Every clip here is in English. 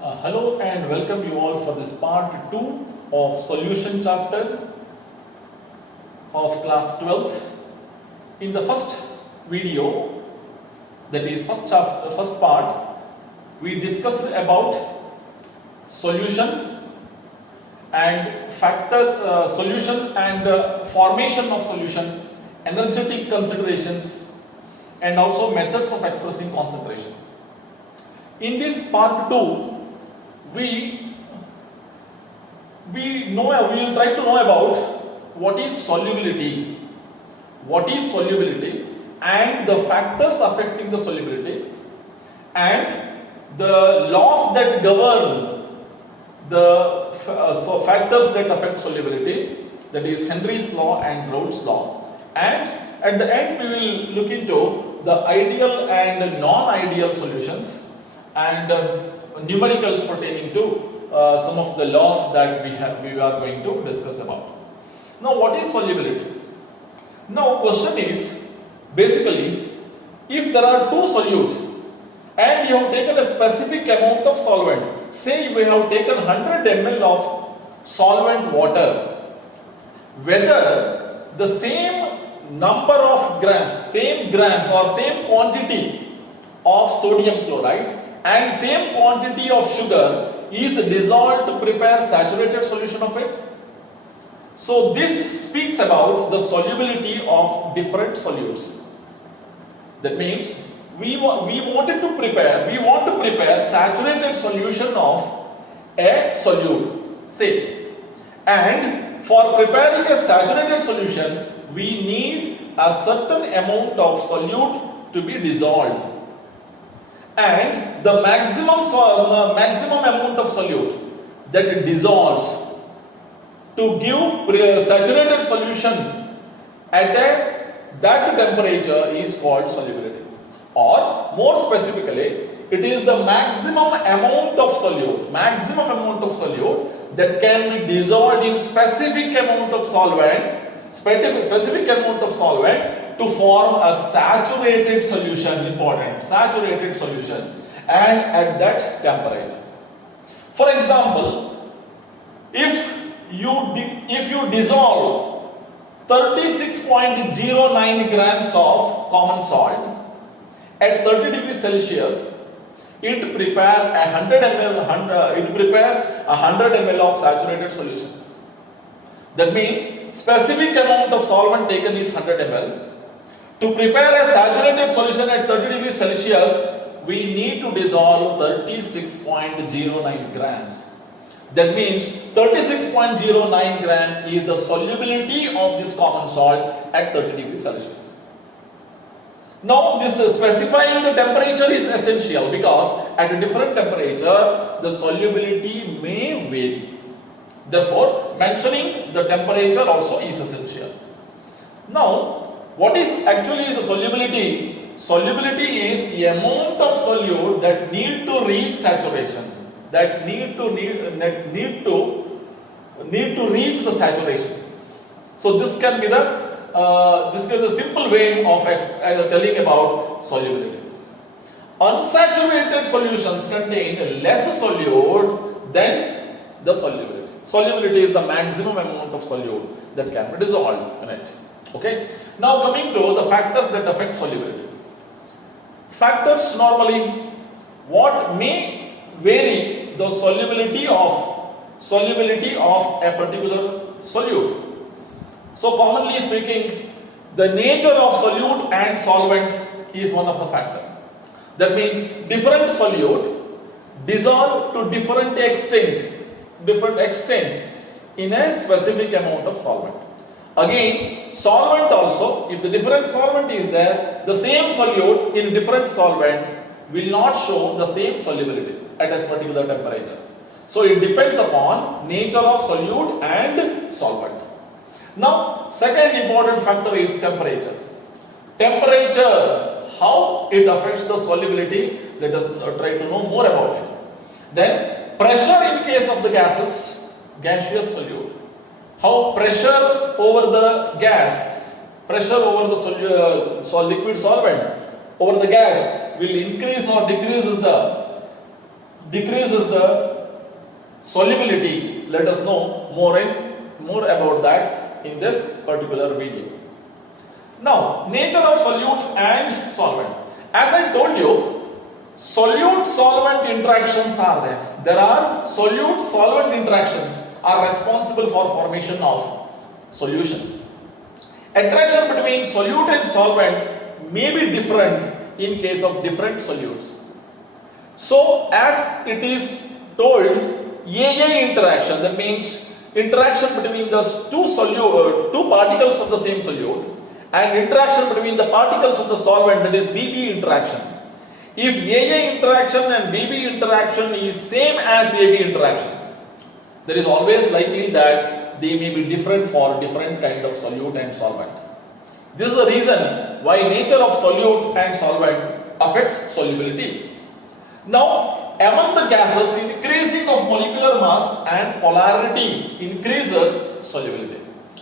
Hello and welcome you all for this part 2 of solution chapter of class 12th. In the first video, that is first part, we discussed about solution and solution and formation of solution, energetic considerations, and also methods of expressing concentration. In this part 2, we will try to know about what is solubility and the factors affecting the solubility and the laws that govern the factors that affect solubility, that is Henry's law and Roult's law, and at the end we will look into the ideal and non-ideal solutions and numericals pertaining to some of the laws that we are going to discuss about. Now, what is solubility? Now, question is basically, if there are two solute and you have taken a specific amount of solvent, say we have taken 100 ml of solvent water, whether the same number of grams, same grams or same quantity of sodium chloride and same quantity of sugar is dissolved to prepare saturated solution of it. So this speaks about the solubility of different solutes. That means we want to prepare saturated solution of a solute, say, and for preparing a saturated solution we need a certain amount of solute to be dissolved. And the maximum amount of solute that dissolves to give saturated solution at that temperature is called solubility. Or more specifically, it is the maximum amount of solute that can be dissolved in specific amount of solvent to form a saturated solution, important, saturated solution, and at that temperature. For example, if you dissolve 36.09 grams of common salt at 30 degrees Celsius, it prepare 100 ml of saturated solution. That means specific amount of solvent taken is 100 ml. To prepare a saturated solution at 30 degrees Celsius, we need to dissolve 36.09 grams. That means 36.09 gram is the solubility of this common salt at 30 degrees Celsius. Now, this specifying the temperature is essential because at a different temperature, the solubility may vary. Therefore, mentioning the temperature also is essential. Now, what is actually the solubility? Solubility is the amount of solute that need to reach saturation, that need to reach the saturation. So this can be the simple way of telling about solubility. Unsaturated solutions contain less solute than the solubility. Solubility is the maximum amount of solute that can be dissolved in it. Okay. Now coming to the factors that affect solubility. Factors normally what may vary the solubility of a particular solute. So commonly speaking, the nature of solute and solvent is one of the factors. That means different solute dissolve to different extent in a specific amount of solvent. Again, solvent also, if the different solvent is there, the same solute in different solvent will not show the same solubility at a particular temperature. So it depends upon nature of solute and solvent. Now, second important factor is temperature. Temperature, how it affects the solubility, let us try to know more about it. Then, pressure in case of the gaseous solute. How pressure over the gas, pressure over the liquid solvent over the gas will increase or decrease decreases the solubility. Let us know more about that in this particular video. Now, nature of solute and solvent. As I told you, solute-solvent interactions are there. There are solute-solvent interactions are responsible for formation of solution. Interaction between solute and solvent may be different in case of different solutes. So, as it is told, AA interaction, that means interaction between the two particles of the same solute, and interaction between the particles of the solvent, that is BB interaction. If AA interaction and BB interaction is same as AB interaction, there is always likely that they may be different for different kind of solute and solvent. This is the reason why nature of solute and solvent affects solubility. Now, among the gases, increasing of molecular mass and polarity increases solubility.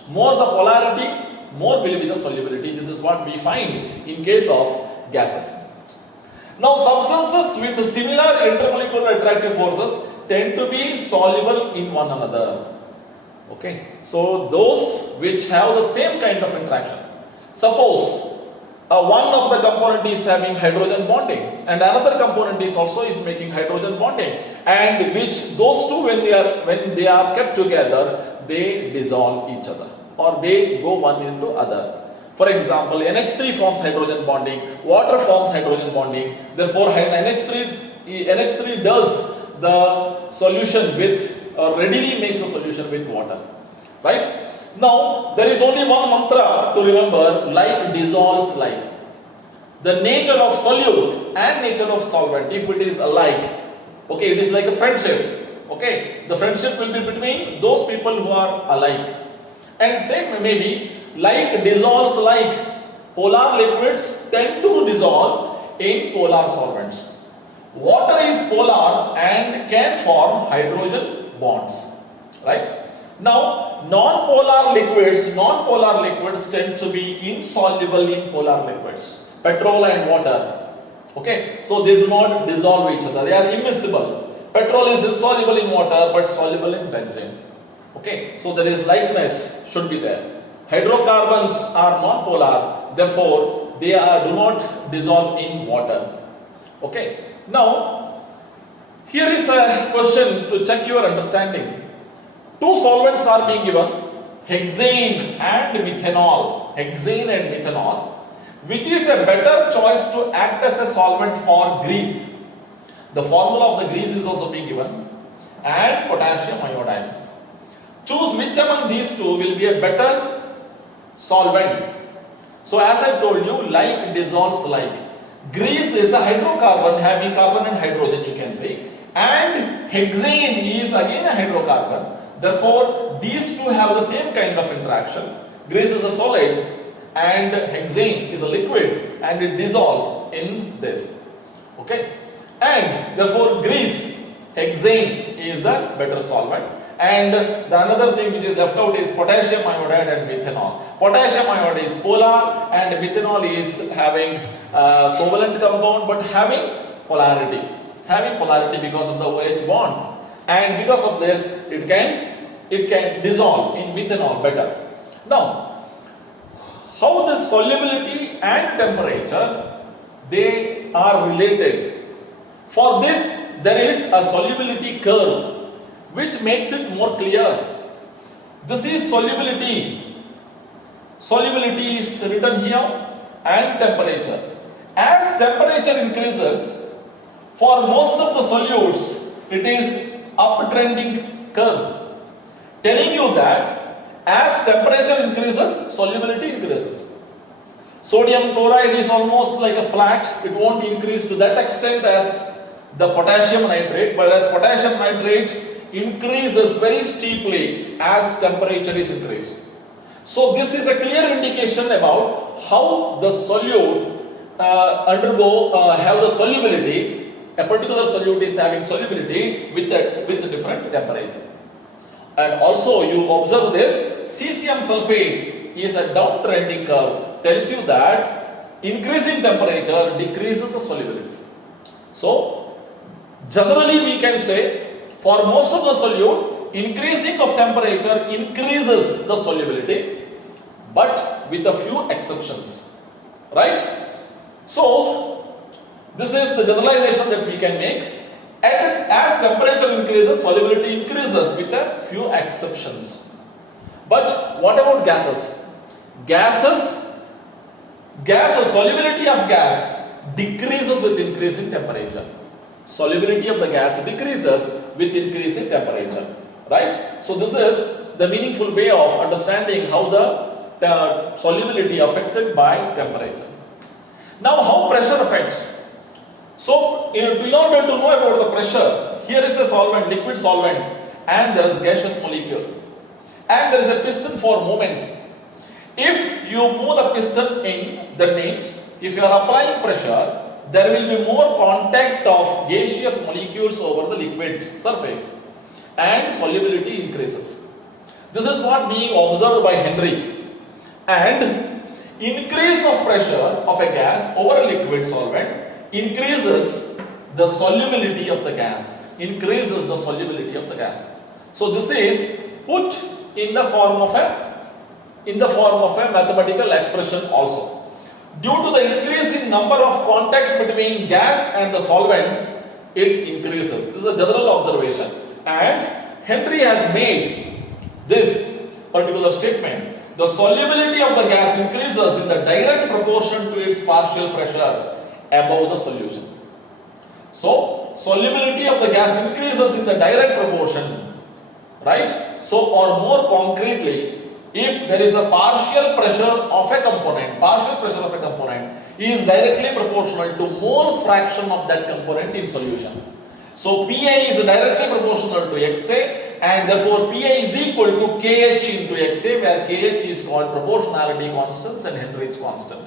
More the polarity, more will be the solubility. This is what we find in case of gases. Now, substances with similar intermolecular attractive forces tend to be soluble in one another. Okay, so those which have the same kind of interaction. Suppose one of the component is having hydrogen bonding and another component is also making hydrogen bonding, and which those two when they are kept together, they dissolve each other or they go one into other. For example, NH3 forms hydrogen bonding, water forms hydrogen bonding. Therefore, NH3 does the solution with, or readily makes the solution with water. Right? Now, there is only one mantra to remember: like dissolves like. The nature of solute and nature of solvent, if it is alike, okay, it is like a friendship. Okay, the friendship will be between those people who are alike. And same maybe, like dissolves like. Polar liquids tend to dissolve in polar solvents. Water is polar and can form hydrogen bonds. Right? Now, non-polar liquids tend to be insoluble in polar liquids. Petrol and water. Okay, so they do not dissolve each other. They are immiscible. Petrol is insoluble in water but soluble in benzene. Okay, so there is likeness should be there. Hydrocarbons are non-polar, therefore they do not dissolve in water. Okay, now here is a question to check your understanding. Two solvents are being given, hexane and methanol. Hexane and methanol. Which is a better choice to act as a solvent for grease? The formula of the grease is also being given, and potassium iodide. Choose which among these two will be a better solvent. So as I told you, like dissolves like. Grease is a hydrocarbon having carbon and hydrogen, you can say, and hexane is again a hydrocarbon. Therefore, these two have the same kind of interaction. Grease is a solid and hexane is a liquid and it dissolves in this. Okay, and therefore grease, hexane is the better solvent. And the another thing which is left out is potassium iodide and methanol. Potassium iodide is polar and methanol is having covalent compound but having polarity. Having polarity because of the OH bond. And because of this, it can dissolve in methanol better. Now, how the solubility and temperature they are related? For this, there is a solubility curve which makes it more clear. This is solubility. Solubility is written here and temperature. As temperature increases, for most of the solutes, it is uptrending curve, telling you that as temperature increases, solubility increases. Sodium chloride is almost like a flat, it won't increase to that extent as the potassium nitrate, but as potassium nitrate increases very steeply as temperature is increased. So this is a clear indication about how the solute have the solubility. A particular solute is having solubility with a different temperature. And also you observe this, cesium sulfate is a downtrending curve, tells you that increasing temperature decreases the solubility. So Generally we can say for most of the solute, increasing of temperature increases the solubility, but with a few exceptions, right? So this is the generalization that we can make. As temperature increases, solubility increases with a few exceptions. But what about gases? Solubility of gas decreases with increasing temperature. Solubility of the gas decreases with increasing temperature, right? So this is the meaningful way of understanding how the solubility affected by temperature. Now, how pressure affects? So, in order to know about the pressure, here is a solvent, liquid solvent, and there is gaseous molecule, and there is a piston for movement. If you move the piston in, that means if you are applying pressure, there will be more contact of gaseous molecules over the liquid surface, and solubility increases. This is what being observed by Henry. And increase of pressure of a gas over a liquid solvent increases the solubility of the gas. So this is put in the form of a mathematical expression also. Due to the increase in number of contact between gas and the solvent, it increases. This is a general observation, and Henry has made this particular statement. The solubility of the gas increases in the direct proportion to its partial pressure above the solution. So, solubility of the gas increases in the direct proportion, right? So, or more concretely, if there is a partial pressure of a component is directly proportional to mole fraction of that component in solution. So, Pi is directly proportional to XA, and therefore Pi is equal to Kh into XA, where Kh is called proportionality constants and Henry's constant.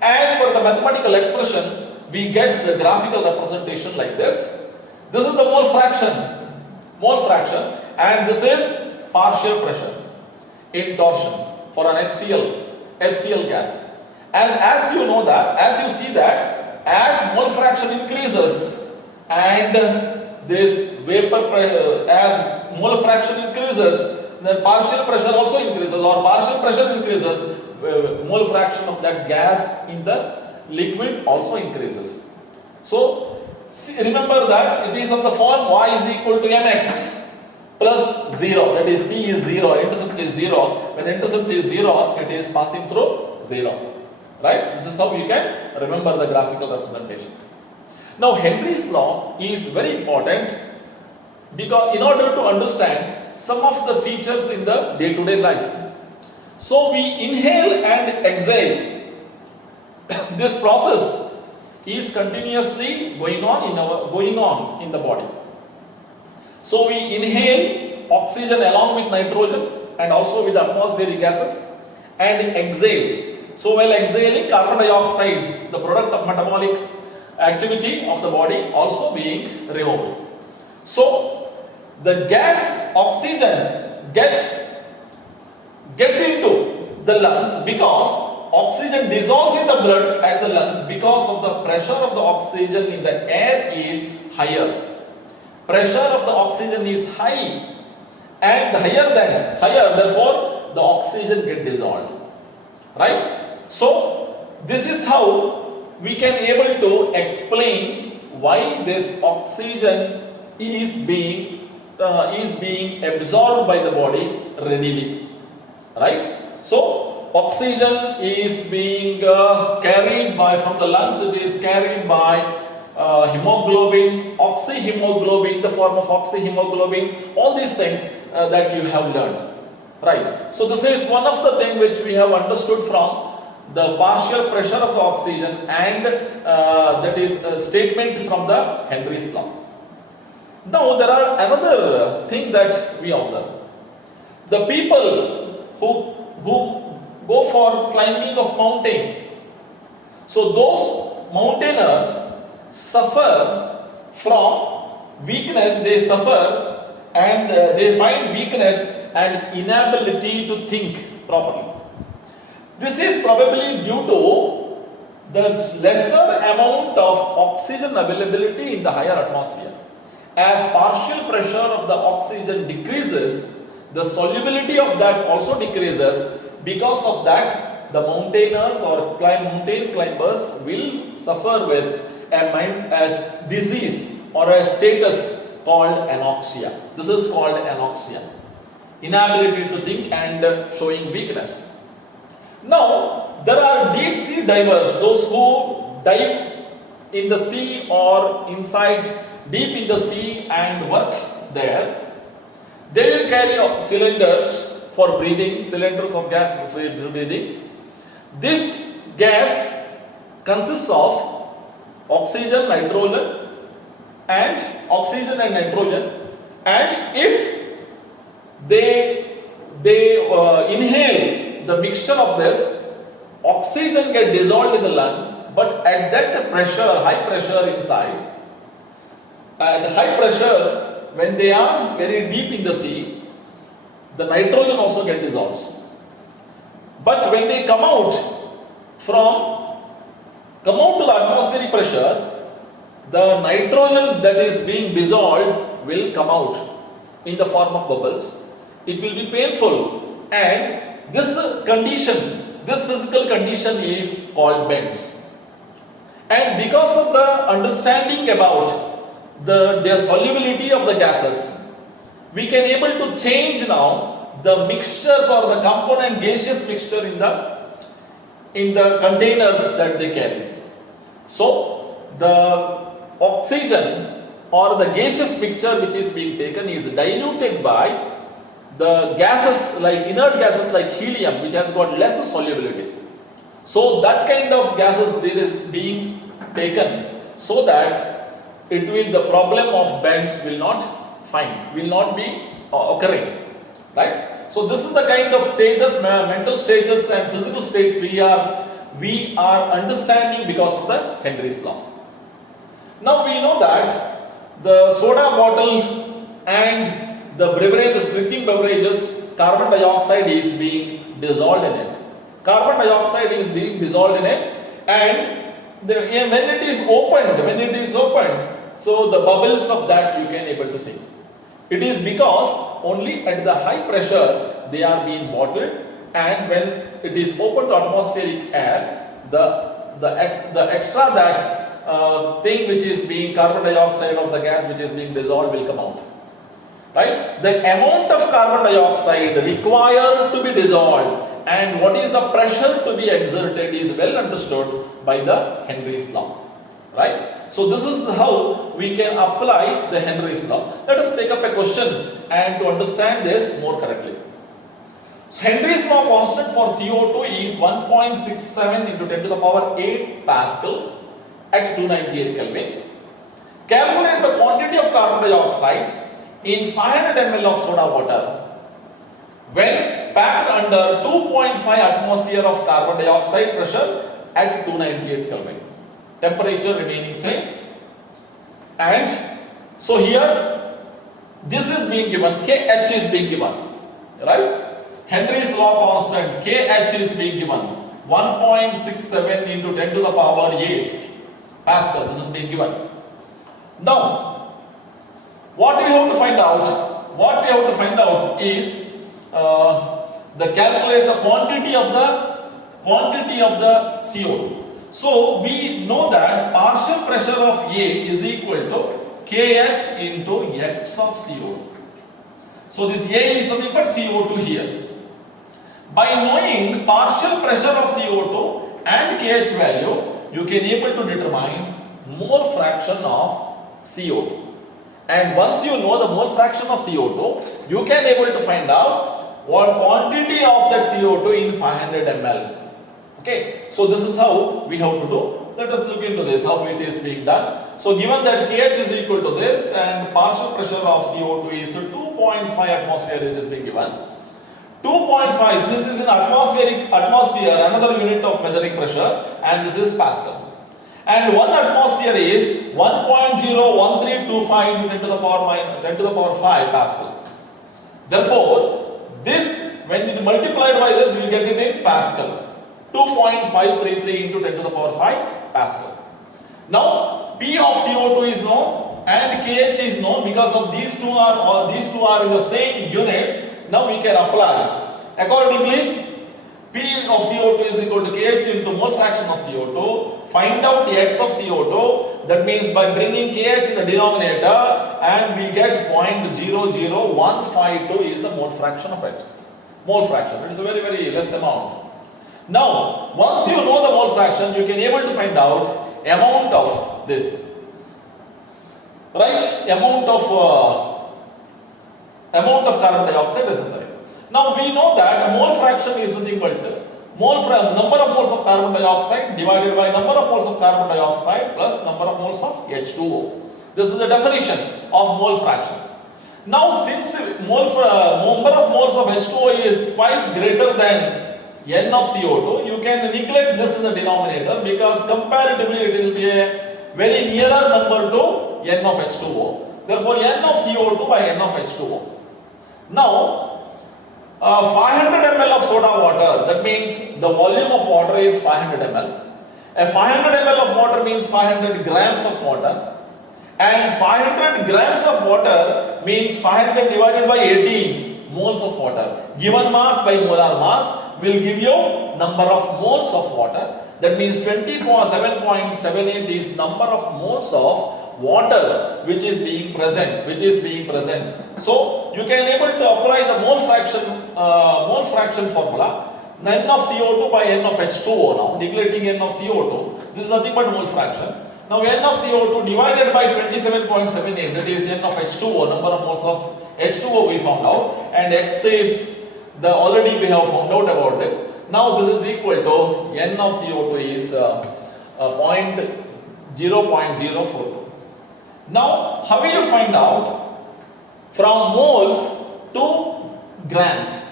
As per the mathematical expression, we get the graphical representation like this. This is the mole fraction, and this is partial pressure in torsion for an HCl gas. And as you know that, as you see that, as mole fraction increases and this vapor pressure, as mole fraction increases, then partial pressure also increases, or partial pressure increases, mole fraction of that gas in the liquid also increases. So remember that it is of the form y is equal to mx plus 0, that is c is 0, intercept is 0. When intercept is 0, it is passing through 0, right? This is how you can remember the graphical representation. Now Henry's law is very important because in order to understand some of the features in the day-to-day life. So we inhale and exhale. This process is continuously going on in the body. So we inhale oxygen along with nitrogen and also with atmospheric gases, and exhale. So while exhaling, carbon dioxide, the product of metabolic activity of the body, also being removed. So the gas oxygen get into the lungs because oxygen dissolves in the blood at the lungs because of the pressure of the oxygen in the air is higher. Pressure of the oxygen is high and higher, therefore the oxygen get dissolved, right? So this is how we can able to explain why this oxygen is being absorbed by the body readily, right? So oxygen is being carried by from the lungs. It is carried by hemoglobin, oxyhemoglobin, the form of oxyhemoglobin, all these things that you have learned, right? So this is one of the things which we have understood from the partial pressure of the oxygen, and that is a statement from the Henry's law. Now there are another thing that we observe. The people who go for climbing of mountain, so those mountaineers suffer from weakness, they suffer and they find weakness and inability to think properly. This is probably due to there's lesser amount of oxygen availability in the higher atmosphere. As partial pressure of the oxygen decreases, the solubility of that also decreases. Because of that, the mountaineers or mountain climbers will suffer with a disease or a status called anoxia. This is called anoxia. Inability to think and showing weakness. Now, there are deep sea divers, those who dive in the sea or inside deep in the sea and work there. They will carry cylinders for breathing, cylinders of gas for breathing. This gas consists of oxygen, nitrogen, and if they inhale the mixture of this, oxygen get dissolved in the lung, but at that pressure, high pressure inside, at high pressure when they are very deep in the sea, the nitrogen also get dissolved. But when they come out to the atmospheric pressure, the nitrogen that is being dissolved will come out in the form of bubbles. It will be painful, and this physical condition is called bends. And because of the understanding about the solubility of the gases, we can able to change now the mixtures or the component gaseous mixture in the containers that they carry. So the oxygen or the gaseous mixture which is being taken is diluted by the gases like inert gases like helium, which has got less solubility. So that kind of gases is being taken so that the problem of bends will not be occurring, right? So this is the kind of status, mental status and physical states we are understanding because of the Henry's law. Now we know that the soda bottle and the beverages, drinking beverages, carbon dioxide is being dissolved in it. Carbon dioxide is being dissolved in it, and when it is opened, so the bubbles of that you can able to see. It is because only at the high pressure they are being bottled, and when it is open to atmospheric air, the extra thing which is being carbon dioxide of the gas which is being dissolved will come out. Right? The amount of carbon dioxide required to be dissolved and what is the pressure to be exerted is well understood by the Henry's law. Right? So this is how we can apply the Henry's law. Let us take up a question and to understand this more correctly. So Henry's law constant for CO2 is 1.67 into 10 to the power 8 Pascal at 298 Kelvin. Calculate the quantity of carbon dioxide in 500 ml of soda water when packed under 2.5 atmosphere of carbon dioxide pressure at 298 Kelvin. Temperature remaining same. And so here this is being given, KH is being given, right? Henry's law constant KH is being given 1.67 into 10 to the power 8 Pascal. This is being given. Now what we have to find out? What we have to find out is calculate the quantity of the CO2. So we know that partial pressure of A is equal to KH into X of CO2. So this A is nothing but CO2 here. By knowing partial pressure of CO2 and KH value, you can able to determine mole fraction of CO2. And once you know the mole fraction of CO2, you can able to find out what quantity of that CO2 in 500 ml. Okay, so this is how we have to do. Let us look into this, how it is being done. So given that KH is equal to this and partial pressure of CO2 is 2.5 atmosphere, it is being given. 2.5, since this is an atmosphere, another unit of measuring pressure, and this is Pascal. And 1 atmosphere is 1.01325 into 10 to the power 5 Pascal. Therefore, this when it multiplied by this, we will get it in Pascal. 2.533 into 10 to the power 5 Pascal. Now P of CO2 is known and KH is known. Because of these two are in the same unit, now we can apply. Accordingly, P of CO2 is equal to KH into mole fraction of CO2. Find out X of CO2. That means by bringing KH in the denominator, and we get 0.00152 is the mole fraction of it. Mole fraction. It is a very, very less amount. Now, once you know the mole fraction, you can able to find out amount of this. Right? Amount of carbon dioxide necessary. Now we know that mole fraction is equal to number of moles of carbon dioxide divided by number of moles of carbon dioxide plus number of moles of H2O. This is the definition of mole fraction. Now since number of moles of H2O is quite greater than N of CO2, you can neglect this in the denominator because comparatively it will be a very nearer number to N of H2O. Therefore N of CO2 by N of H2O. Now 500 ml of soda water, that means the volume of water is 500 ml. A 500 ml of water means 500 grams of water, and 500 grams of water means 500 divided by 18 moles of water. Given mass by molar mass will give you number of moles of water. That means 27.78 is number of moles of water which is being present. So you can able to apply the mole fraction formula. N of CO2 by N of H2O. Now neglecting N of CO2, this is nothing but mole fraction. Now N of CO2 divided by 27.78, that is N of H2O, number of moles of H2O we found out, and X is the already we have found out about this. Now this is equal to N of CO2 is 0.042. Now how will you find out from moles to grams?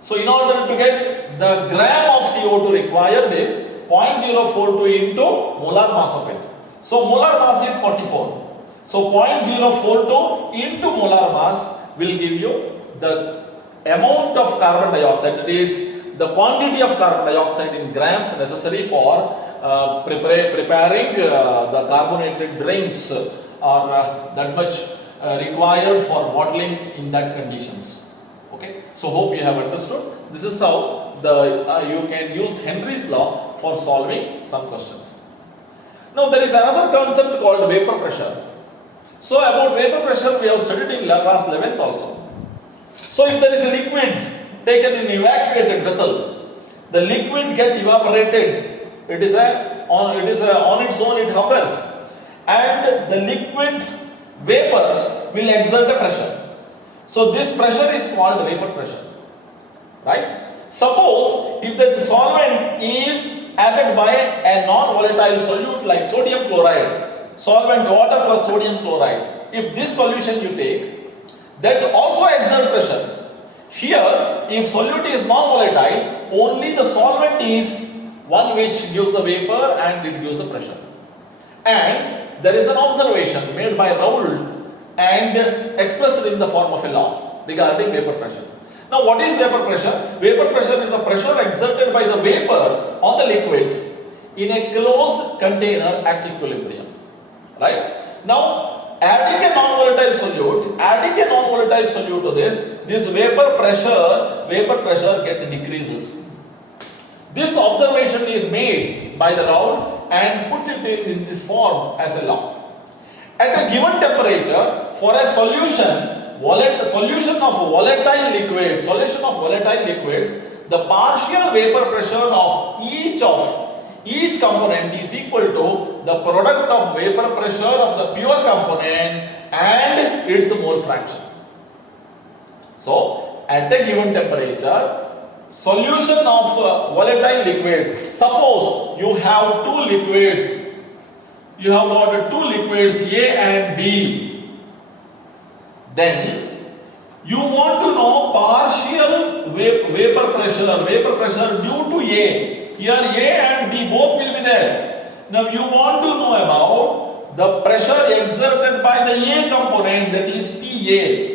So in order to get the gram of CO2 required is 0.042 into molar mass of it. So molar mass is 44. So 0.042 into molar mass will give you the amount of carbon dioxide, that is the quantity of carbon dioxide in grams necessary for preparing the carbonated drinks, or that much required for bottling in that conditions. Okay, so hope you have understood. This is how you can use Henry's law for solving some questions. Now there is another concept called vapor pressure. So about vapor pressure we have studied in class 11th also. So if there is a liquid taken in evacuated vessel, the liquid get evaporated. It is on its own it occurs, and the liquid vapors will exert a pressure. So this pressure is called vapor pressure, right? Suppose if the solvent is added by a non-volatile solute like sodium chloride, solvent water plus sodium chloride, if this solution you take, that also exert pressure. Here, if solute is non-volatile, only the solvent is one which gives the vapor and it gives the pressure. And there is an observation made by Roult and expressed in the form of a law regarding vapor pressure. Now what is vapor pressure? Vapor pressure is the pressure exerted by the vapor on the liquid in a closed container at equilibrium. Right? Now adding a non-volatile solute to this vapor pressure decreases. This observation is made by the Roult and put it in this form as a law. At a given temperature, for a solution of volatile liquids, the partial vapor pressure of each component is equal to the product of vapor pressure of the pure component and its mole fraction. So, at a given temperature, solution of volatile liquid, suppose you have two liquids, A and B, then you want to know partial vapor pressure due to A. Here A and B both will be there. Now you want to know about the pressure exerted by the A component, that is PA.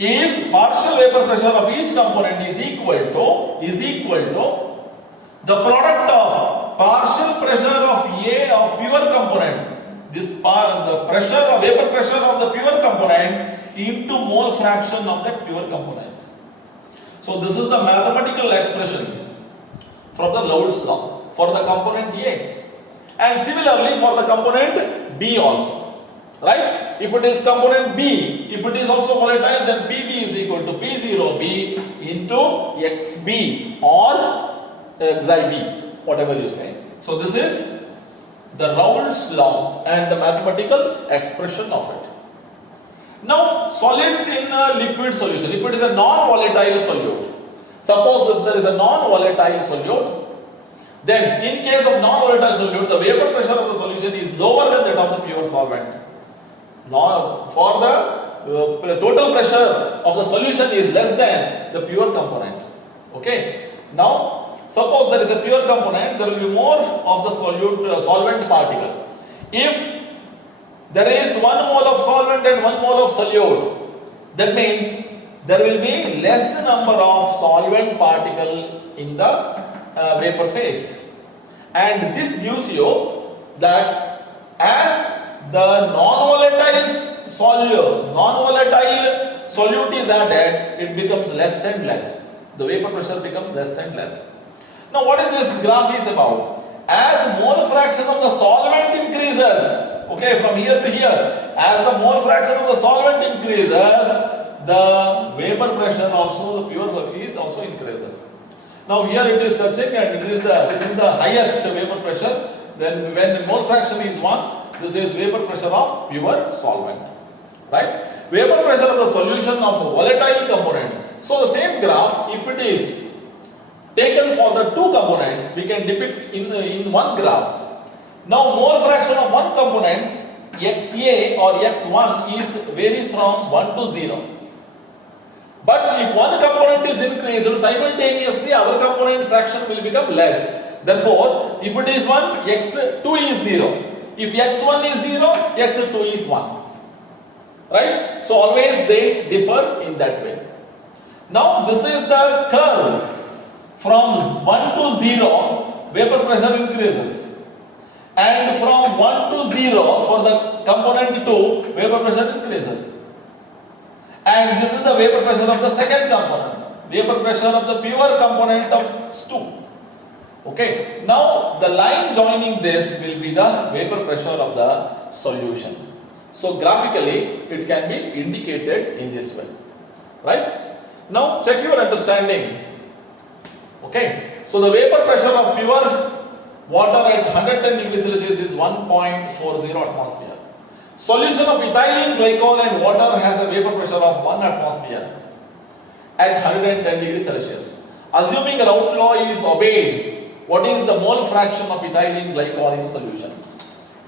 Is partial vapor pressure of each component is equal to the product of partial pressure of A of pure component, the pressure of vapor pressure of the pure component into mole fraction of that pure component. So this is the mathematical expression from the Roult's law for the component A, and similarly for the component B also, right? If it is component B, if it is also volatile, then PB is equal to P0B into XB or XIB, whatever you say. So this is the Roult's law and the mathematical expression of it. Now, solids in a liquid solution. If it is a non-volatile solute, suppose if there is a non-volatile solute, then in case of non-volatile solute, the vapor pressure of the solution is lower than that of the pure solvent. Now, for the total pressure of the solution is less than the pure component. Okay. Now, suppose there is a pure component, there will be more of the solvent particle. If there is 1 mole of solvent and 1 mole of solute, that means there will be less number of solvent particle in the vapor phase, and this gives you that as the non-volatile solute is added, it becomes less and less. The vapor pressure becomes less and less. Now, what is this graph is about? As mole fraction of the solvent increases, okay, from here to here, as the mole fraction of the solvent increases, the vapor pressure also, the pure is also increases. Now here it is touching and this is the highest vapor pressure. Then when the mole fraction is 1, this is vapor pressure of pure solvent, right? Vapor pressure of the solution of volatile components. So the same graph, if it is taken for the two components, we can depict in one graph. Now mole fraction of one component, XA or XI, is varies from 1 to 0. But if one component is increased, simultaneously other component fraction will become less. Therefore, if it is 1, x2 is 0. If x1 is 0, x2 is 1. Right? So always they differ in that way. Now this is the curve. From 1 to 0, vapor pressure increases. And from 1 to 0, for the component 2, vapor pressure increases. And this is the vapor pressure of the second component, vapor pressure of the pure component of 2. Okay, now the line joining this will be the vapor pressure of the solution. So graphically it can be indicated in this way, right? Now check your understanding. Okay, so the vapor pressure of pure water at 110 degrees Celsius is 1.40 atmosphere. Solution of ethylene glycol and water has a vapor pressure of 1 atmosphere at 110 degrees Celsius. Assuming Roult law is obeyed, what is the mole fraction of ethylene glycol in solution?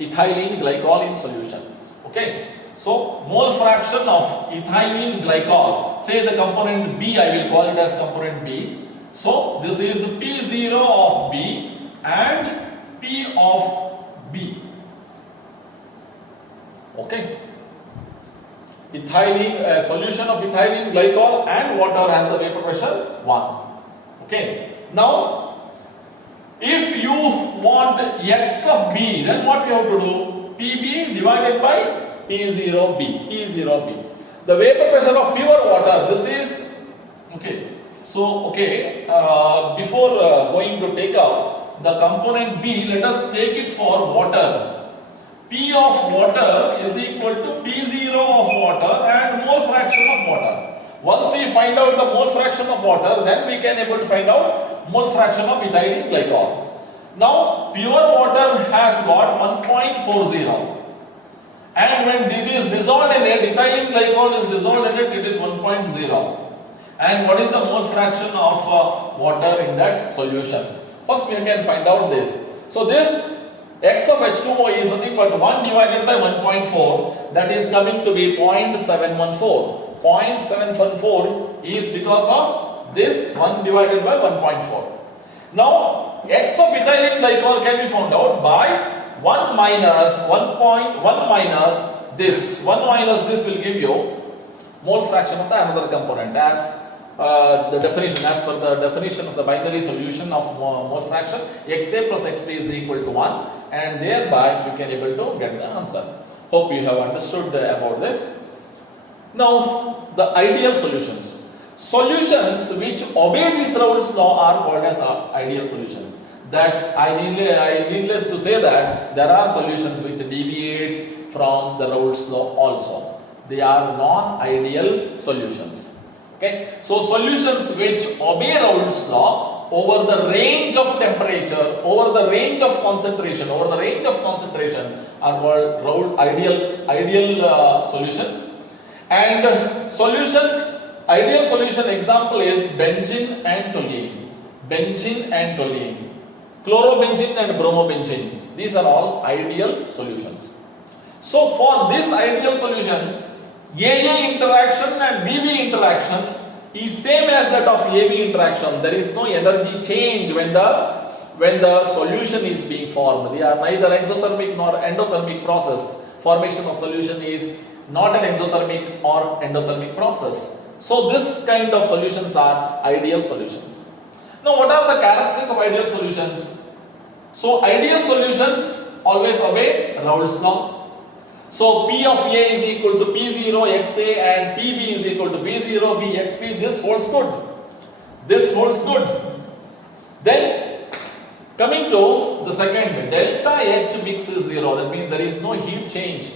Ethylene glycol in solution. Okay. So mole fraction of ethylene glycol, say the component B, I will call it as component B. So this is P0 of B and P of B. Okay. Ethylene solution of ethylene glycol and water has a vapor pressure 1. Okay. Now, if you want X of B, then what we have to do? PB divided by P0B. P0B. The vapor pressure of pure water. This is okay. So before going to take out the component B, let us take it for water. P of water is equal to P0 of water and mole fraction of water. Once we find out the mole fraction of water, then we can able to find out mole fraction of ethylene glycol. Now, pure water has got 1.40. And when it is dissolved in it, ethylene glycol is dissolved in it, it is 1.0. And what is the mole fraction of water in that solution? First we can find out this. So this X of H2O is nothing but 1 divided by 1.4, that is coming to be 0.714. 0.714 is because of this 1 divided by 1.4. Now X of ethylene glycol can be found out by 1 minus 1.1 minus this. 1 minus this will give you mole fraction of the another component as the definition, as per the definition of the binary solution of mole fraction, XA plus XB is equal to 1, and thereby you can able to get the answer. Hope you have understood about this. Now, the ideal solutions. Solutions which obey this Roult's law are called as ideal solutions. That I needless to say that there are solutions which deviate from the Roult's law also. They are non-ideal solutions. Okay, so solutions which obey Roult's law over the range of temperature, over the range of concentration, are called Roult ideal solutions. And ideal solution example is benzene and toluene, chlorobenzene and bromobenzene. These are all ideal solutions. So for these ideal solutions, AA interaction and BB interaction is same as that of AB interaction. There is no energy change when the solution is being formed. They are neither exothermic nor endothermic process. Formation of solution is not an exothermic or endothermic process. So this kind of solutions are ideal solutions. Now what are the characteristics of ideal solutions? So ideal solutions always obey Roult's law. So P of A is equal to P0 XA and PB is equal to P0 B XP. This holds good. Then coming to the second, delta H mix is 0. That means there is no heat change.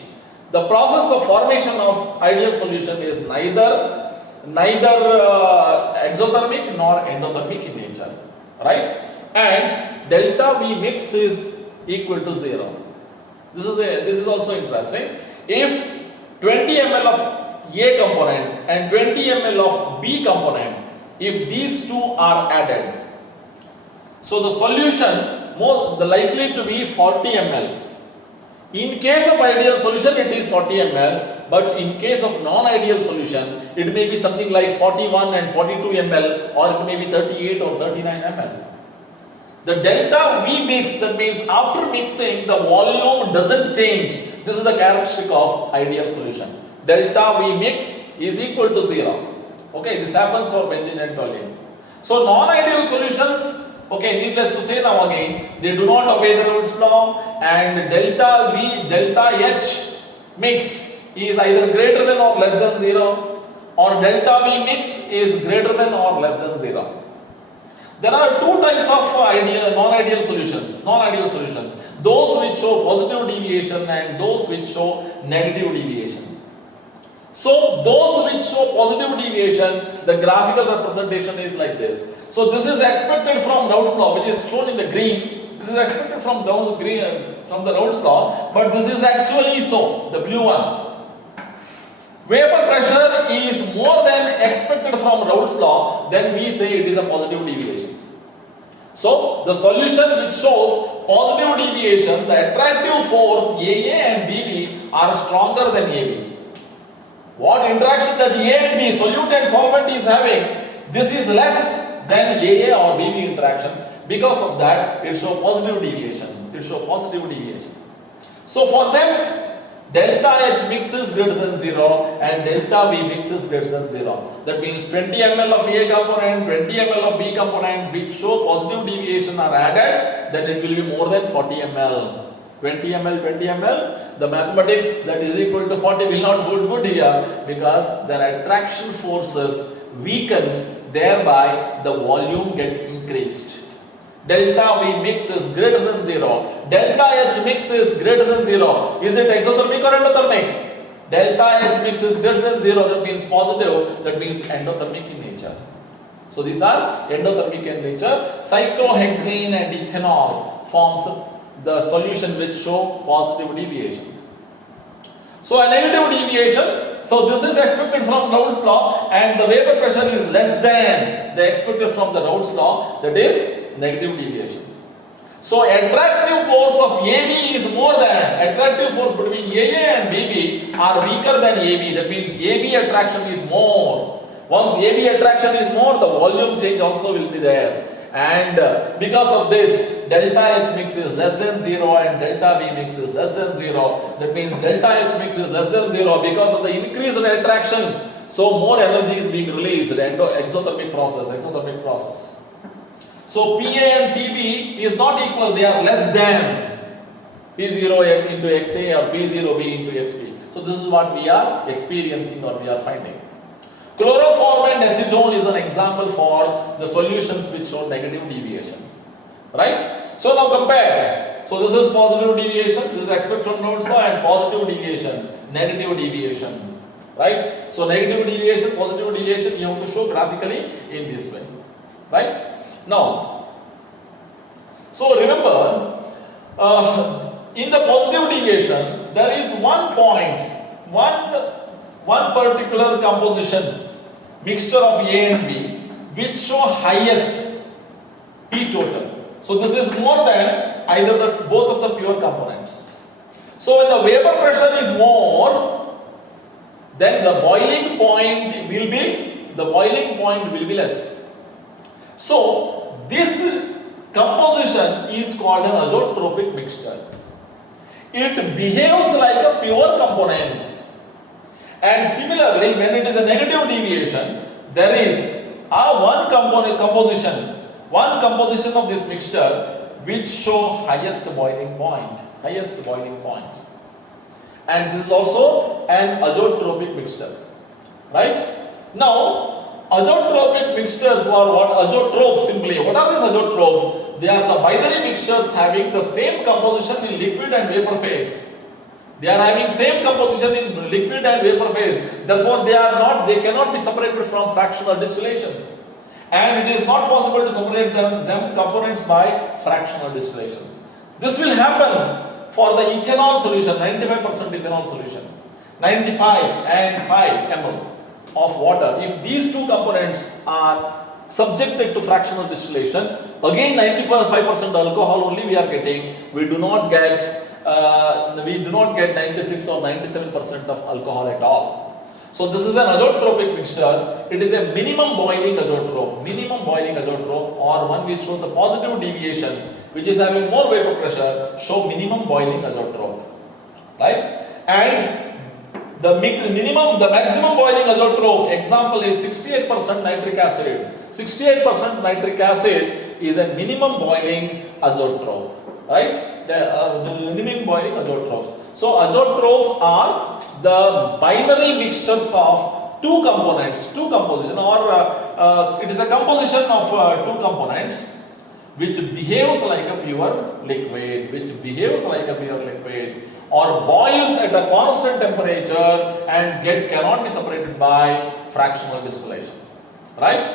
The process of formation of ideal solution is neither exothermic nor endothermic in nature, right? And delta V mix is equal to 0. This is also interesting. If 20 ml of A component and 20 ml of B component, if these two are added, so the solution the likely to be 40 ml. In case of ideal solution, it is 40 ml, but in case of non-ideal solution, it may be something like 41 and 42 ml, or it may be 38 or 39 ml. The delta V mix, that means after mixing, the volume doesn't change. This is the characteristic of ideal solution. Delta V mix is equal to 0. Okay, this happens for benzene and toluene. So non-ideal solutions, okay, needless to say now again, they do not obey the Roult's law, and delta H mix is either greater than or less than 0, or delta V mix is greater than or less than 0. There are two types of non-ideal solutions. Those which show positive deviation and those which show negative deviation. So those which show positive deviation, the graphical representation is like this. So this is expected from Roult's law, which is shown in the green. This is expected from the Roult's law, but this is actually so, the blue one. Vapor pressure is more than expected from Roult's law, then we say it is a positive deviation. So the solution which shows positive deviation, the attractive force AA and BB are stronger than AB. What interaction that A and B, solute and solvent, is having, this is less than AA or BB interaction. Because of that, it shows positive deviation. So for this, delta H mix is greater than 0 and delta V mix is greater than 0. That means 20 ml of A component, 20 ml of B component which show positive deviation are added, then it will be more than 40 ml. 20 ml, the mathematics that is equal to 40 will not hold good here, because their attraction forces weakens, thereby the volume get increased. Delta V mix is greater than 0. Delta H mix is greater than 0. Is it exothermic or endothermic? Delta H mix is greater than 0. That means positive. That means endothermic in nature. So these are endothermic in nature. Cyclohexane and ethanol forms the solution which show positive deviation. So a negative deviation. So this is expected from Roult's law, and the vapor pressure is less than the expected from the Roult's law, that is negative deviation. So attractive force of AB is more than, attractive force between AA and BB are weaker than AB. That means AB attraction is more. Once AB attraction is more, the volume change also will be there. And because of this, delta H mix is less than 0 and delta V mix is less than 0. That means delta H mix is less than 0 because of the increase in attraction. So more energy is being released, exothermic process. So PA and PB is not equal, they are less than P0 into XA or P0B into XP. So this is what we are experiencing or we are finding. Chloroform and acetone is an example for the solutions which show negative deviation. Right? So now compare. So this is positive deviation, this is expected from Roult's law, and positive deviation, negative deviation. Right? So negative deviation, positive deviation, you have to show graphically in this way. Right? Now, so remember, in the positive deviation, there is one point, one particular composition, mixture of A and B, which show highest P total. So this is more than either both of the pure components. So when the vapor pressure is more, then the boiling point will be less. So this composition is called an azeotropic mixture. It behaves like a pure component. And similarly, when it is a negative deviation, there is one composition of this mixture which show highest boiling point. And this is also an azeotropic mixture. Right? Now, azeotropic mixtures are what? Azeotropes simply. What are these azeotropes? They are the binary mixtures having the same composition in liquid and vapor phase. They are having same composition in liquid and vapor phase. Therefore, they cannot be separated from fractional distillation. And it is not possible to separate them components by fractional distillation. This will happen for the ethanol solution, 95% ethanol solution, 95 and 5 ml of water. If these two components are subjected to fractional distillation, again 95% alcohol only we are getting. We do not get 96 or 97% of alcohol at all. So this is an azeotropic mixture. It is a minimum boiling azeotrope, or one which shows the positive deviation, which is having more vapor pressure, show minimum boiling azeotrope. Right? And the maximum boiling azeotrope example is 68% nitric acid. 68% nitric acid is a minimum boiling azeotrope. Right? The minimum boiling azeotropes. So azeotropes are the binary mixtures of two composition, or it is a composition of two components which behaves like a pure liquid, or boils at a constant temperature and cannot be separated by fractional distillation. Right?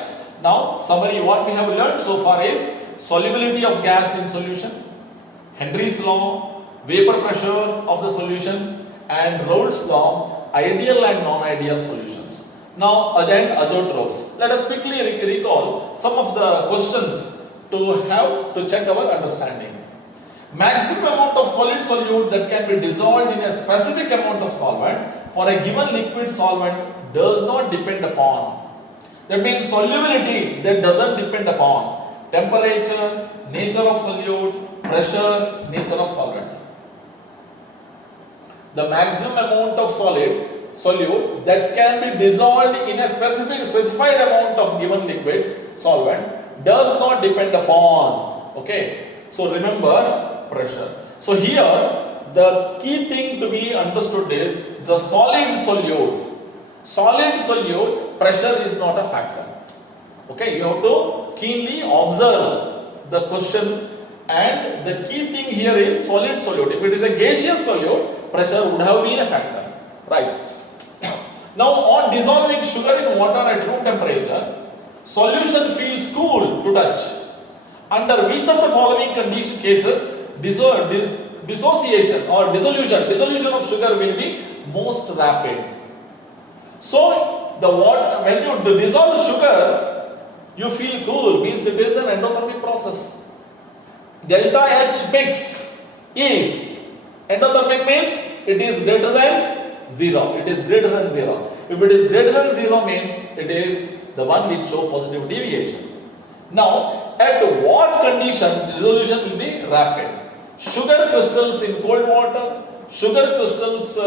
Now, summary, what we have learned so far is solubility of gas in solution, Henry's law, vapor pressure of the solution, and Roult's law, ideal and non-ideal solutions. Now again, azeotropes. Let us quickly recall some of the questions to check our understanding. Maximum amount of solid solute that can be dissolved in a specific amount of solvent for a given liquid solvent does not depend upon. That means solubility that doesn't depend upon temperature, nature of solute, pressure, nature of solvent. The maximum amount of solute that can be dissolved in a specified amount of given liquid solvent does not depend upon. Okay. So remember pressure. So here the key thing to be understood is the solid solute. Solid solute pressure is not a factor. Okay. You have to keenly observe the question, and the key thing here is solid solute. If it is a gaseous solute, pressure would have been a factor. Right. Now on dissolving sugar in water at room temperature, solution feels cool to touch. Under which of the following cases dissociation or dissolution of sugar will be most rapid? So when you dissolve sugar, you feel cool, means it is an endothermic process. Delta H mix is endothermic, means it is greater than 0. If it is greater than 0 means it is the one which shows positive deviation. Now, at what condition dissolution will be rapid? Sugar crystals in cold water, sugar crystals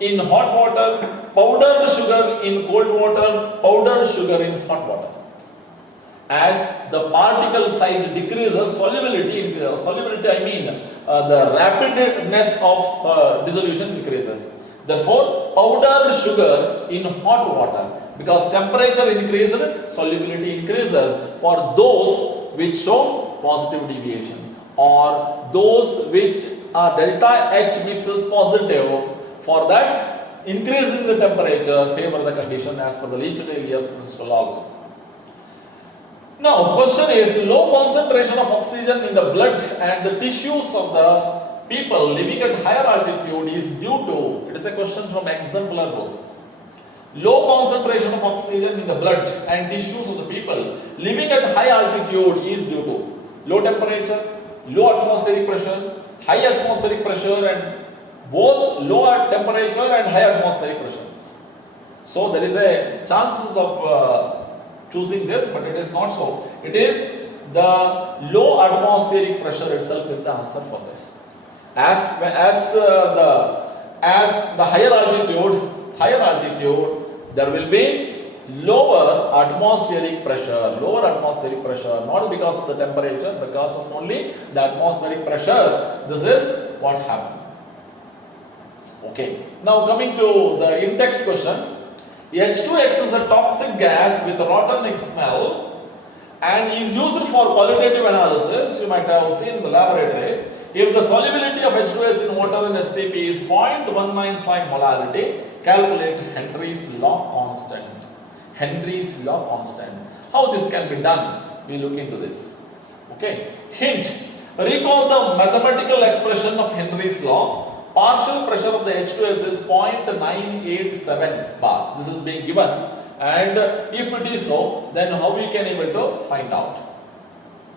in hot water, powdered sugar in cold water, powdered sugar in hot water. As the particle size decreases, solubility I mean the rapidness of dissolution decreases. Therefore, powdered sugar in hot water, because temperature increases, solubility increases for those which show positive deviation, or those which delta H mixes positive. For that, increasing the temperature favor the condition as per the Leach-Taylor's principle also. Now, question is, low concentration of oxygen in the blood and the tissues of the people living at higher altitude is due to, it is a question from exemplar book. Low concentration of oxygen in the blood and tissues of the people living at high altitude is due to low temperature, low atmospheric pressure, high atmospheric pressure, and both low temperature and high atmospheric pressure. So there is a chances of choosing this, but it is not so. It is the low atmospheric pressure itself is the answer for this. As the higher altitude, there will be lower atmospheric pressure, not because of the temperature, because of only the atmospheric pressure. This is what happened. Okay. Now coming to the in-text question. H2X is a toxic gas with rotten smell and is used for qualitative analysis. You might have seen in the laboratories. If the solubility of H2S in water in STP is 0.195 molarity, calculate Henry's law constant. Henry's law constant. How this can be done? We look into this. Okay. Hint. Recall the mathematical expression of Henry's law. Partial pressure of the H2S is 0.987 bar. This is being given, and if it is so, then how we can able to find out?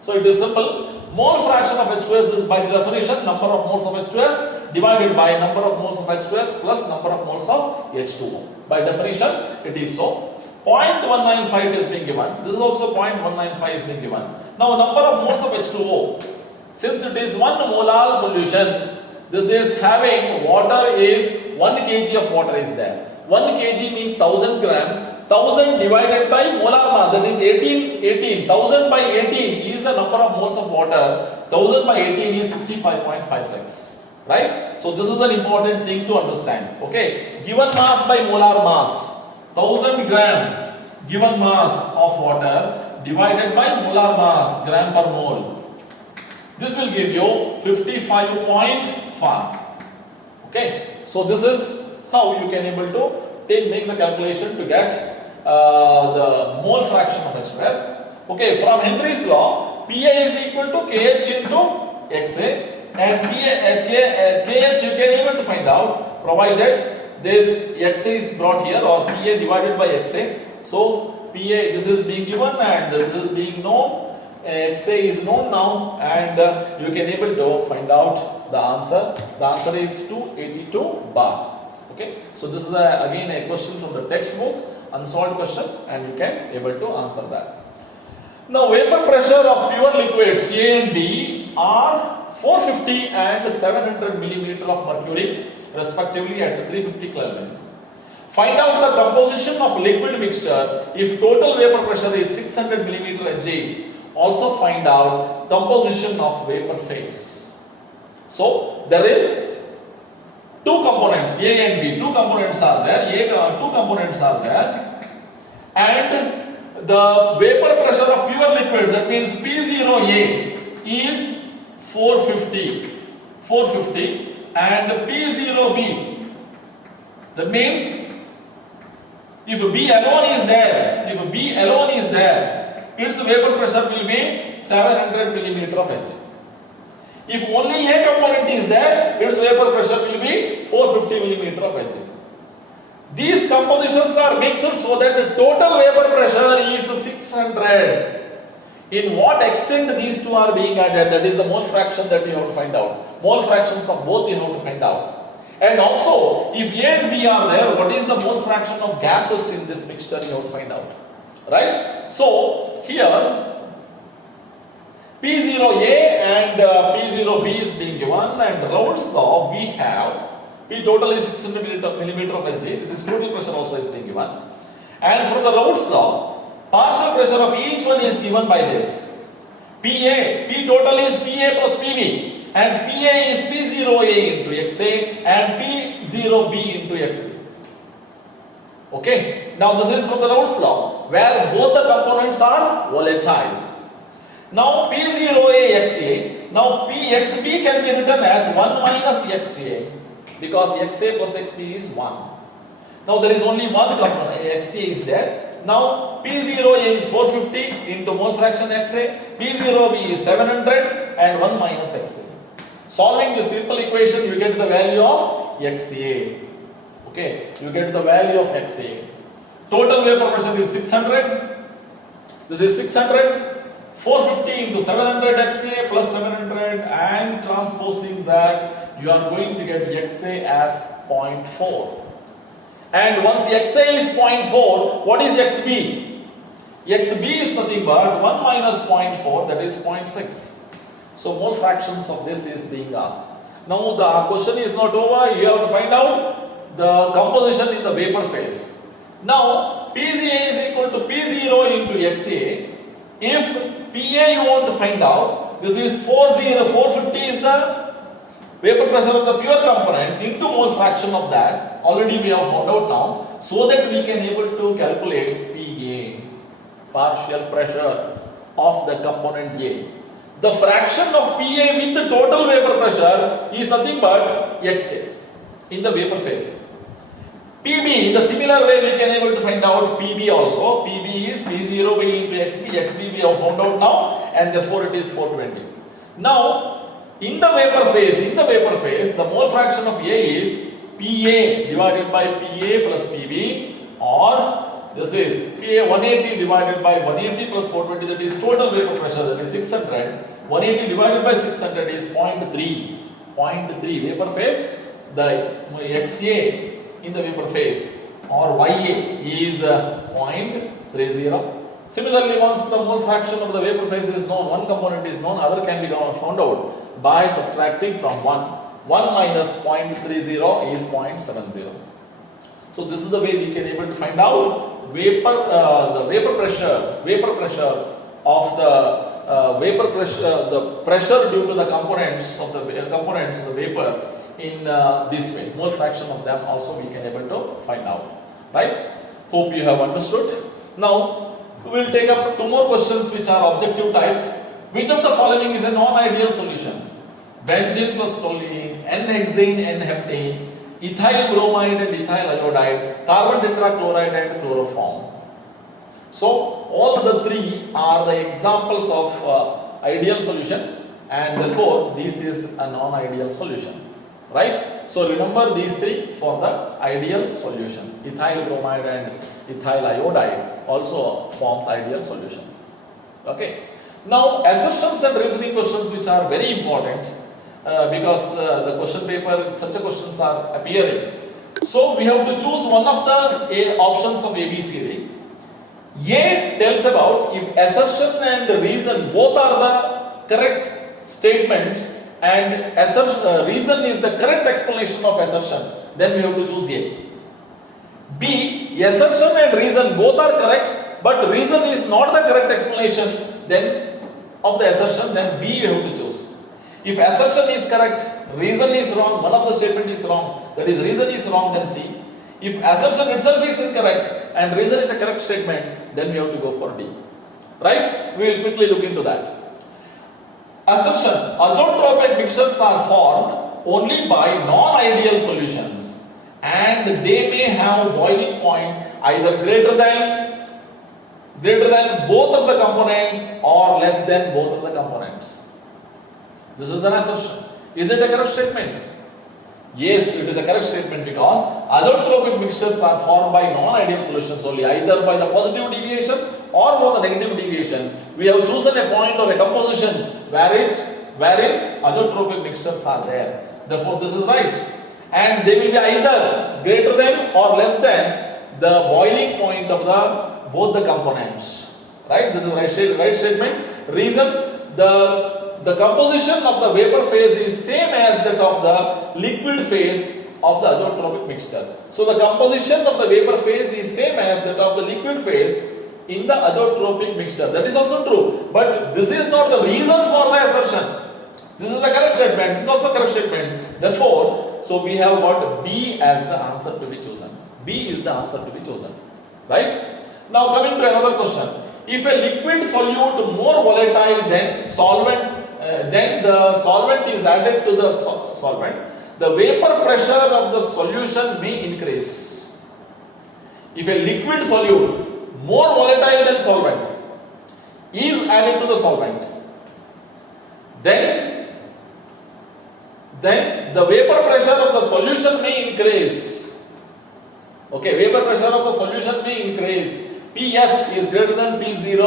So it is simple. Mole fraction of H2S is by definition number of moles of H2S divided by number of moles of H2S plus number of moles of H2O. By definition, it is so. 0.195 is being given. This is also 0.195 is being given. Now number of moles of H2O. Since it is 1 molar solution, this is having water is 1 kg of water is there. 1 kg means 1000 grams. 1000 divided by molar mass, that is 18. 1000 by 18 is the number of moles of water. 1000 by 18 is 55.56. Right? So this is an important thing to understand. Okay. Given mass by molar mass. 1000 gram given mass of water divided by molar mass, gram per mole. This will give you 55.5. Okay, so this is how you can able to make the calculation to get the mole fraction of H2S. Okay, from Henry's law, Pa is equal to Kh into Xa, and Kh you can able to find out provided this Xa is brought here, or Pa divided by Xa. So Pa, this is being given and this is being known. Xa is known now, and you can able to find out the answer. The answer is 282 bar. Okay, so this is again a question from the textbook, unsolved question, and you can able to answer that. Now vapor pressure of pure liquids A and B are 450 and 700 millimeter of mercury respectively at 350 Kelvin. Find out the composition of liquid mixture if total vapor pressure is 600 millimeter Hg. Also find out composition of vapor phase. So there is two components, A and B. Two components are there. Two components are there, and the vapor pressure of pure liquids, that means P0A is 450, and P0B. That means if B alone is there, its vapor pressure will be 700 millimeter of Hg. If only A component is there, its vapor pressure will be 450 millimeter of Hg. These compositions are mixed so that the total vapor pressure is 600. In what extent these two are being added, that is the mole fraction that you have to find out. Mole fractions of both you have to find out. And also, if A and B are there, what is the mole fraction of gases in this mixture you have to find out. Right? So, here P0A and P0B is being given, and Roult's law we have P total is 600 millimeter of Hg. This is total pressure also is being given. And from the Roult's law, partial pressure of each one is given by this. P total is PA plus PV, and PA is P0A into XA and P0B into XB. Okay, now this is from the Roult's law, where both the components are volatile. Now P0A XA, now PXB can be written as 1 minus XA, because XA plus XB is 1. Now there is only one component, XA is there. Now P0A is 450 into mole fraction XA, P0B is 700 and 1 minus XA. Solving this simple equation, you get the value of XA. Okay, you get the value of XA. Total vapor pressure is 600. This is 600. 450 into 700 XA plus 700, and transposing that, you are going to get XA as 0.4. And once XA is 0.4, what is XB? XB is nothing but 1 minus 0.4, that is 0.6. So mole fractions of this is being asked. Now the question is not over, you have to find out the composition in the vapor phase. Now PZA is equal to P0 into XA. If PA you want to find out, this is 450 is the vapor pressure of the pure component into mole fraction of that. Already we have found out now, so that we can able to calculate PA, partial pressure of the component A. The fraction of PA with the total vapor pressure is nothing but XA in the vapor phase. PB, in the similar way we can able to find out PB also. PB is P0B into XB. XB we have found out now, and therefore it is 420. Now, in the vapor phase, the mole fraction of A is PA divided by PA plus PB, or this is PA 180 divided by 180 plus 420, that is total vapor pressure, that is 600. 180 divided by 600 is 0.3. 0.3 vapor phase. The XA in the vapor phase, or YA, is 0.30. Similarly, once the mole fraction of the vapor phase is known, one component is known, other can be found out by subtracting from 1. 1 minus 0.30 is 0.70. So this is the way we can able to find out the vapor pressure of the pressure due to the components of the vapor in this way. Mole fraction of them also we can able to find out. Right? Hope you have understood. Now we will take up two more questions which are objective type. Which of the following is a non-ideal solution? Benzene plus toluene, N-hexane, N-heptane, ethyl bromide and ethyl iodide, carbon tetrachloride and chloroform. So all the three are the examples of ideal solution, and therefore this is a non-ideal solution. Right? So remember these three for the ideal solution. Ethyl bromide and ethyl iodide also forms ideal solution. Okay. Now assertions and reasoning questions, which are very important because the question paper, such a questions are appearing. So we have to choose one of the options of ABCD. A tells about if assertion and reason both are the correct statements, and reason is the correct explanation of assertion, then we have to choose A. B, assertion and reason both are correct, but reason is not the correct explanation then of the assertion, then B you have to choose. If assertion is correct, reason is wrong, one of the statement is wrong, that is reason is wrong, then C. If assertion itself is incorrect and reason is a correct statement, then we have to go for D. Right? We will quickly look into that. Assertion: azeotropic mixtures are formed only by non-ideal solutions, and they may have boiling points either greater than both of the components or less than both of the components. This is an assertion. Is it a correct statement? Yes, it is a correct statement, because azeotropic mixtures are formed by non-ideal solutions only, either by the positive deviation or by the negative deviation. We have chosen a point of a composition wherein azeotropic mixtures are there. Therefore, this is right. And they will be either greater than or less than the boiling point of both the components. Right? This is right statement. Reason: the composition of the vapor phase is same as that of the liquid phase of the azeotropic mixture. So the composition of the vapor phase is same as that of the liquid phase in the azeotropic mixture. That is also true, but this is not the reason for the assertion. This is the correct statement. This is also correct statement. Therefore, so we have got B as the answer to be chosen. B is the answer to be chosen. Right? Now coming to another question. If a liquid solute more volatile than solvent, then the solvent is added to the solvent, the vapor pressure of the solution may increase. If a liquid solute more volatile than solvent is added to the solvent, then the vapor pressure of the solution may increase. Okay, vapor pressure of the solution may increase. Ps is greater than P0.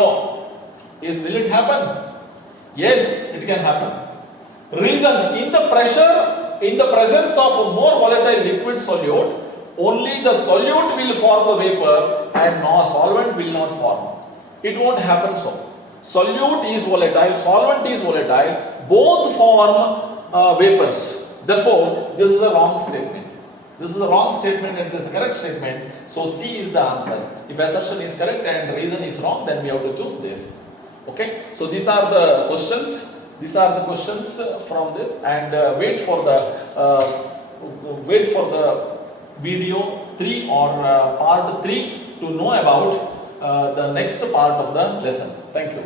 Will it happen? Yes, it can happen. Reason, in the presence of a more volatile liquid solute, only the solute will form the vapor and no solvent will not form. It won't happen so. Solute is volatile, solvent is volatile, both form vapors. Therefore, this is a wrong statement. This is the wrong statement and this is the correct statement. So C is the answer. If assertion is correct and reason is wrong, then we have to choose this. Okay. So these are the questions. These are the questions from this, and wait for the video 3 or part 3 to know about the next part of the lesson. Thank you.